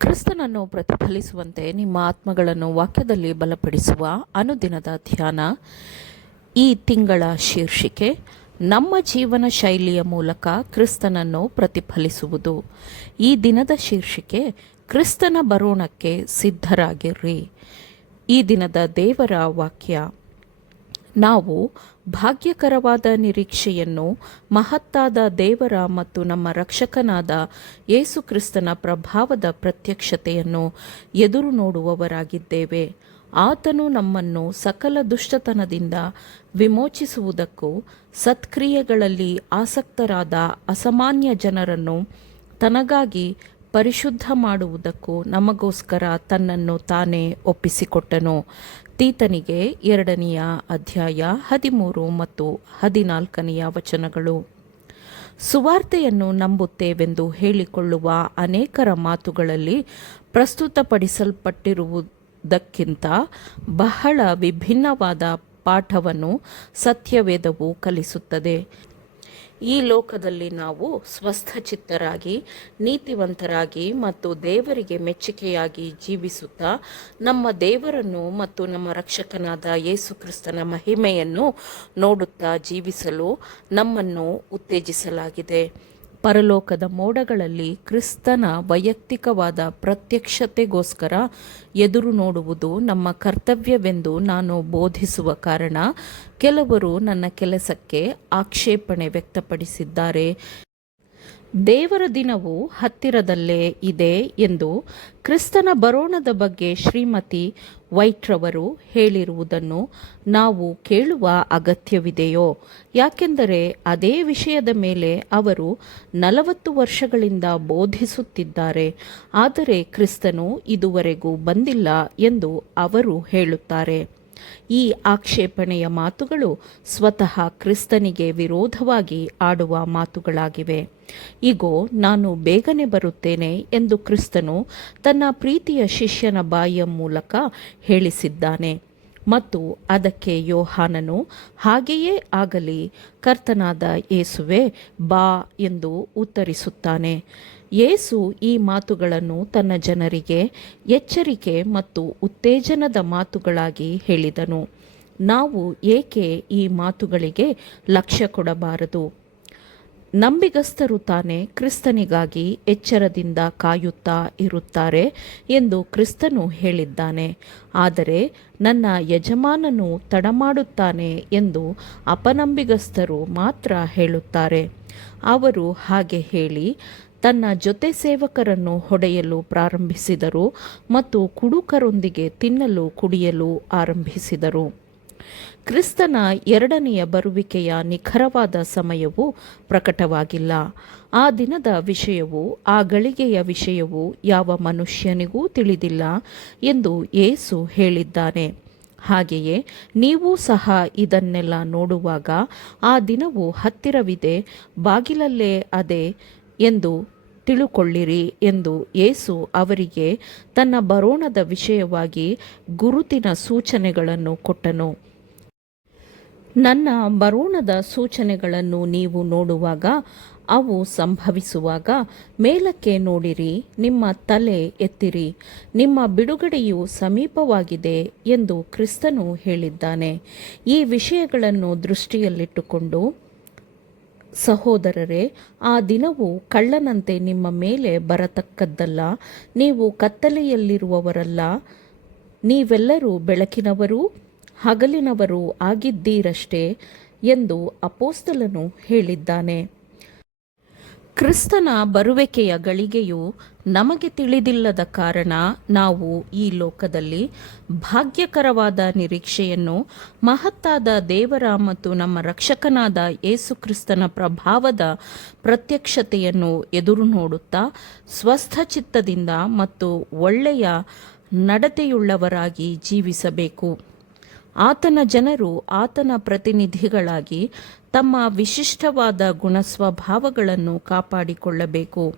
ಕ್ರಿಸ್ತನನ್ನು ಪ್ರತಿಫಲಿಸುವಂತೆ ನಿಮ್ಮ ಆತ್ಮಗಳನ್ನು ವಾಕ್ಯದಲ್ಲಿ ಬಲಪಡಿಸುವ ಅನುದಿನದ ಧ್ಯಾನ. ಈ ತಿಂಗಳ ಶೀರ್ಷಿಕೆ ನಮ್ಮ ಜೀವನ ಶೈಲಿಯ ಮೂಲಕ ಕ್ರಿಸ್ತನನ್ನು ಪ್ರತಿಫಲಿಸುವುದು. ಈ ದಿನದ ಶೀರ್ಷಿಕೆ ಕ್ರಿಸ್ತನ ಬರೋಣಕ್ಕೆ ಸಿದ್ಧರಾಗಿರ್ರಿ. ಈ ದಿನದ ದೇವರ ವಾಕ್ಯ: ನಾವು ಭಾಗ್ಯಕರವಾದ ನಿರೀಕ್ಷೆಯನ್ನು, ಮಹತ್ತಾದ ದೇವರ ಮತ್ತು ನಮ್ಮ ರಕ್ಷಕನಾದ ಯೇಸು ಕ್ರಿಸ್ತನ ಪ್ರಭಾವದ ಪ್ರತ್ಯಕ್ಷತೆಯನ್ನು ಎದುರು ನೋಡುವವರಾಗಿದ್ದೇವೆ. ಆತನು ನಮ್ಮನ್ನು ಸಕಲ ದುಷ್ಟತನದಿಂದ ವಿಮೋಚಿಸುವುದಕ್ಕೂ ಸತ್ಕ್ರಿಯೆಗಳಲ್ಲಿ ಆಸಕ್ತರಾದ ಅಸಾಮಾನ್ಯ ಜನರನ್ನು ತನಗಾಗಿ ಪರಿಶುದ್ಧ ಮಾಡುವುದಕ್ಕೂ ನಮಗೋಸ್ಕರ ತನ್ನನ್ನು ತಾನೇ ಒಪ್ಪಿಸಿಕೊಟ್ಟನು. ತೀತನಿಗೆ 2ನೇ ಅಧ್ಯಾಯ 13 ಮತ್ತು 14 ವಚನಗಳು. ಸುವಾರ್ತೆಯನ್ನು ನಂಬುತ್ತೇವೆಂದು ಹೇಳಿಕೊಳ್ಳುವ ಅನೇಕರ ಮಾತುಗಳಲ್ಲಿ ಪ್ರಸ್ತುತಪಡಿಸಲ್ಪಟ್ಟಿರುವುದಕ್ಕಿಂತ ಬಹಳ ವಿಭಿನ್ನವಾದ ಪಾಠವನ್ನು ಸತ್ಯವೇದವು ಕಲಿಸುತ್ತದೆ. ಈ ಲೋಕದಲ್ಲಿ ನಾವು ಸ್ವಸ್ಥಚಿತ್ತರಾಗಿ, ನೀತಿವಂತರಾಗಿ ಮತ್ತು ದೇವರಿಗೆ ಮೆಚ್ಚುಗೆಯಾಗಿ ಜೀವಿಸುತ್ತಾ ನಮ್ಮ ದೇವರನ್ನು ಮತ್ತು ನಮ್ಮ ರಕ್ಷಕನಾದ ಯೇಸು ಕ್ರಿಸ್ತನ ಮಹಿಮೆಯನ್ನು ನೋಡುತ್ತಾ ಜೀವಿಸಲು ನಮ್ಮನ್ನು ಉತ್ತೇಜಿಸಲಾಗಿದೆ. ಪರಲೋಕದ ಮೋಡಗಳಲ್ಲಿ ಕ್ರಿಸ್ತನ ವೈಯಕ್ತಿಕವಾದ ಪ್ರತ್ಯಕ್ಷತೆಗೋಸ್ಕರ ಎದುರು ನೋಡುವುದು ನಮ್ಮ ಕರ್ತವ್ಯವೆಂದು ನಾನು ಬೋಧಿಸುವ ಕಾರಣ ಕೆಲವರು ನನ್ನ ಕೆಲಸಕ್ಕೆ ಆಕ್ಷೇಪಣೆ ವ್ಯಕ್ತಪಡಿಸಿದ್ದಾರೆ. ದೇವರ ದಿನವು ಹತ್ತಿರದಲ್ಲೇ ಇದೆ ಎಂದು ಕ್ರಿಸ್ತನ ಬರೋಣದ ಬಗ್ಗೆ ಶ್ರೀಮತಿ ವೈಟ್ರವರು ಹೇಳಿರುವುದನ್ನು ನಾವು ಕೇಳುವ ಅಗತ್ಯವಿದೆಯೋ? ಯಾಕೆಂದರೆ ಅದೇ ವಿಷಯದ ಮೇಲೆ ಅವರು 40 ವರ್ಷಗಳಿಂದ ಬೋಧಿಸುತ್ತಿದ್ದಾರೆ. ಆದರೆ ಕ್ರಿಸ್ತನು ಇದುವರೆಗೂ ಬಂದಿಲ್ಲ ಎಂದು ಅವರು ಹೇಳುತ್ತಾರೆ. ಈ ಆಕ್ಷೇಪಣೆಯ ಮಾತುಗಳು ಸ್ವತಃ ಕ್ರಿಸ್ತನಿಗೆ ವಿರೋಧವಾಗಿ ಆಡುವ ಮಾತುಗಳಾಗಿವೆ. ಇಗೋ, ನಾನು ಬೇಗನೆ ಬರುತ್ತೇನೆ ಎಂದು ಕ್ರಿಸ್ತನು ತನ್ನ ಪ್ರೀತಿಯ ಶಿಷ್ಯನ ಬಾಯಿಯ ಮೂಲಕ ಹೇಳಿಸಿದ್ದಾನೆ ಮತ್ತು ಅದಕ್ಕೆ ಯೋಹಾನನು, ಹಾಗೆಯೇ ಆಗಲಿ, ಕರ್ತನಾದ ಯೇಸುವೇ, ಬಾ ಎಂದು ಉತ್ತರಿಸುತ್ತಾನೆ. ಯೇಸು ಈ ಮಾತುಗಳನ್ನು ತನ್ನ ಜನರಿಗೆ ಎಚ್ಚರಿಕೆ ಮತ್ತು ಉತ್ತೇಜನದ ಮಾತುಗಳಾಗಿ ಹೇಳಿದನು. ನಾವು ಏಕೆ ಈ ಮಾತುಗಳಿಗೆ ಲಕ್ಷ್ಯ ಕೊಡಬಾರದು? ನಂಬಿಗಸ್ತರು ತಾನೇ ಕ್ರಿಸ್ತನಿಗಾಗಿ ಎಚ್ಚರದಿಂದ ಕಾಯುತ್ತಾ ಇರುತ್ತಾರೆ ಎಂದು ಕ್ರಿಸ್ತನು ಹೇಳಿದ್ದಾನೆ. ಆದರೆ ನನ್ನ ಯಜಮಾನನು ತಡಮಾಡುತ್ತಾನೆ ಎಂದು ಅಪನಂಬಿಗಸ್ತರು ಮಾತ್ರ ಹೇಳುತ್ತಾರೆ. ಅವರು ಹಾಗೆ ಹೇಳಿ ತನ್ನ ಜೊತೆ ಸೇವಕರನ್ನು ಹೊಡೆಯಲು ಪ್ರಾರಂಭಿಸಿದರು ಮತ್ತು ಕುಡುಕರೊಂದಿಗೆ ತಿನ್ನಲು ಕುಡಿಯಲು ಆರಂಭಿಸಿದರು. ಕ್ರಿಸ್ತನ 2ನೆಯ ಬರುವಿಕೆಯ ನಿಖರವಾದ ಸಮಯವು ಪ್ರಕಟವಾಗಿಲ್ಲ. ಆ ದಿನದ ವಿಷಯವೂ ಆ ಗಳಿಗೆಯ ವಿಷಯವೂ ಯಾವ ಮನುಷ್ಯನಿಗೂ ತಿಳಿದಿಲ್ಲ ಎಂದು ಯೇಸು ಹೇಳಿದ್ದಾನೆ. ಹಾಗೆಯೇ ನೀವು ಸಹ ಇದನ್ನೆಲ್ಲ ನೋಡುವಾಗ ಆ ದಿನವು ಹತ್ತಿರವಿದೆ, ಬಾಗಿಲಲ್ಲೇ ಅದೆ ಎಂದು ತಿಳುಕೊಳ್ಳಿರಿ ಎಂದು ಯೇಸು ಅವರಿಗೆ ತನ್ನ ಬರೋಣದ ವಿಷಯವಾಗಿ ಗುರುತಿನ ಸೂಚನೆಗಳನ್ನು ಕೊಟ್ಟನು. ನನ್ನ ಬರೋಣದ ಸೂಚನೆಗಳನ್ನು ನೀವು ನೋಡುವಾಗ, ಅವು ಸಂಭವಿಸುವಾಗ ಮೇಲಕ್ಕೆ ನೋಡಿರಿ, ನಿಮ್ಮ ತಲೆ ಎತ್ತಿರಿ, ನಿಮ್ಮ ಬಿಡುಗಡೆಯು ಸಮೀಪವಾಗಿದೆ ಎಂದು ಕ್ರಿಸ್ತನು ಹೇಳಿದ್ದಾನೆ. ಈ ವಿಷಯಗಳನ್ನು ದೃಷ್ಟಿಯಲ್ಲಿಟ್ಟುಕೊಂಡು ಸಹೋದರರೇ, ಆ ದಿನವು ಕಳ್ಳನಂತೆ ನಿಮ್ಮ ಮೇಲೆ ಬರತಕ್ಕದ್ದಲ್ಲ. ನೀವು ಕತ್ತಲೆಯಲ್ಲಿರುವವರಲ್ಲ, ನೀವೆಲ್ಲರೂ ಬೆಳಕಿನವರೂ ಹಗಲಿನವರೂ ಆಗಿದ್ದೀರಷ್ಟೇ ಎಂದು ಅಪೊಸ್ತಲನು ಹೇಳಿದ್ದಾನೆ. ಕ್ರಿಸ್ತನ ಬರುವಿಕೆಯ ಗಳಿಗೆಯು ನಮಗೆ ತಿಳಿದಿಲ್ಲದ ಕಾರಣ ನಾವು ಈ ಲೋಕದಲ್ಲಿ ಭಾಗ್ಯಕರವಾದ ನಿರೀಕ್ಷೆಯನ್ನು, ಮಹತ್ತಾದ ದೇವರ ಮತ್ತು ನಮ್ಮ ರಕ್ಷಕನಾದ ಯೇಸು ಕ್ರಿಸ್ತನ ಪ್ರಭಾವದ ಪ್ರತ್ಯಕ್ಷತೆಯನ್ನು ಎದುರು ನೋಡುತ್ತಾ ಸ್ವಸ್ಥಚಿತ್ತದಿಂದ ಮತ್ತು ಒಳ್ಳೆಯ ನಡತೆಯುಳ್ಳವರಾಗಿ ಜೀವಿಸಬೇಕು. ಆತನ ಜನರು ಆತನ ಪ್ರತಿನಿಧಿಗಳಾಗಿ ತಮ್ಮ ವಿಶಿಷ್ಟವಾದ ಗುಣಸ್ವಭಾವಗಳನ್ನು ಕಾಪಾಡಿಕೊಳ್ಳಬೇಕು.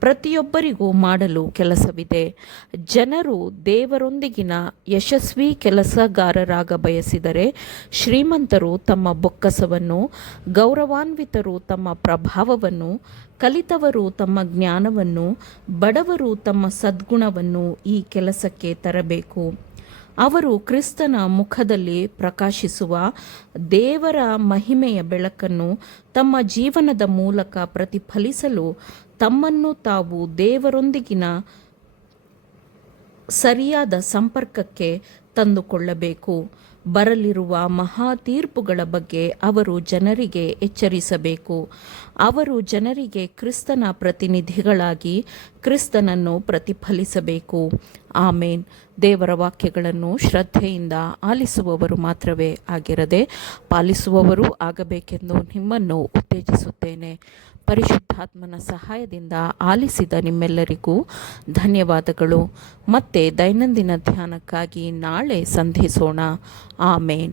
ಪ್ರತಿಯೊಬ್ಬರಿಗೂ ಮಾಡಲು ಕೆಲಸವಿದೆ. ಜನರು ದೇವರೊಂದಿಗಿನ ಯಶಸ್ವಿ ಕೆಲಸಗಾರರಾಗ ಬಯಸಿದರೆ ಶ್ರೀಮಂತರು ತಮ್ಮ ಬೊಕ್ಕಸವನ್ನು, ಗೌರವಾನ್ವಿತರು ತಮ್ಮ ಪ್ರಭಾವವನ್ನು, ಕಲಿತವರು ತಮ್ಮ ಜ್ಞಾನವನ್ನು, ಬಡವರು ತಮ್ಮ ಸದ್ಗುಣವನ್ನು ಈ ಕೆಲಸಕ್ಕೆ ತರಬೇಕು. ಅವರು ಕ್ರಿಸ್ತನ ಮುಖದಲ್ಲಿ ಪ್ರಕಾಶಿಸುವ ದೇವರ ಮಹಿಮೆಯ ಬೆಳಕನ್ನು ತಮ್ಮ ಜೀವನದ ಮೂಲಕ ಪ್ರತಿಫಲಿಸಲು ತಮ್ಮನ್ನು ತಾವು ದೇವರೊಂದಿಗಿನ ಸರಿಯಾದ ಸಂಪರ್ಕಕ್ಕೆ ತಂದುಕೊಳ್ಳಬೇಕು. ಬರಲಿರುವ ಮಹಾ ತೀರ್ಪುಗಳ ಬಗ್ಗೆ ಅವರು ಜನರಿಗೆ ಎಚ್ಚರಿಸಬೇಕು. ಅವರು ಜನರಿಗೆ ಕ್ರಿಸ್ತನ ಪ್ರತಿನಿಧಿಗಳಾಗಿ ಕ್ರಿಸ್ತನನ್ನು ಪ್ರತಿಫಲಿಸಬೇಕು. ಆಮೇನ್. ದೇವರ ವಾಕ್ಯಗಳನ್ನು ಶ್ರದ್ಧೆಯಿಂದ ಆಲಿಸುವವರು ಮಾತ್ರವೇ ಆಗಿರದೆ ಪಾಲಿಸುವವರೂ ಆಗಬೇಕೆಂದು ನಿಮ್ಮನ್ನು ಉತ್ತೇಜಿಸುತ್ತೇನೆ. ಪರಿಶುದ್ಧಾತ್ಮನ ಸಹಾಯದಿಂದ ಆಲಿಸಿದ ನಿಮ್ಮೆಲ್ಲರಿಗೂ ಧನ್ಯವಾದಗಳು. ಮತ್ತೆ ದೈನಂದಿನ ಧ್ಯಾನಕ್ಕಾಗಿ ನಾಳೆ ಸಂಧಿಸೋಣ. ಆಮೇನ್.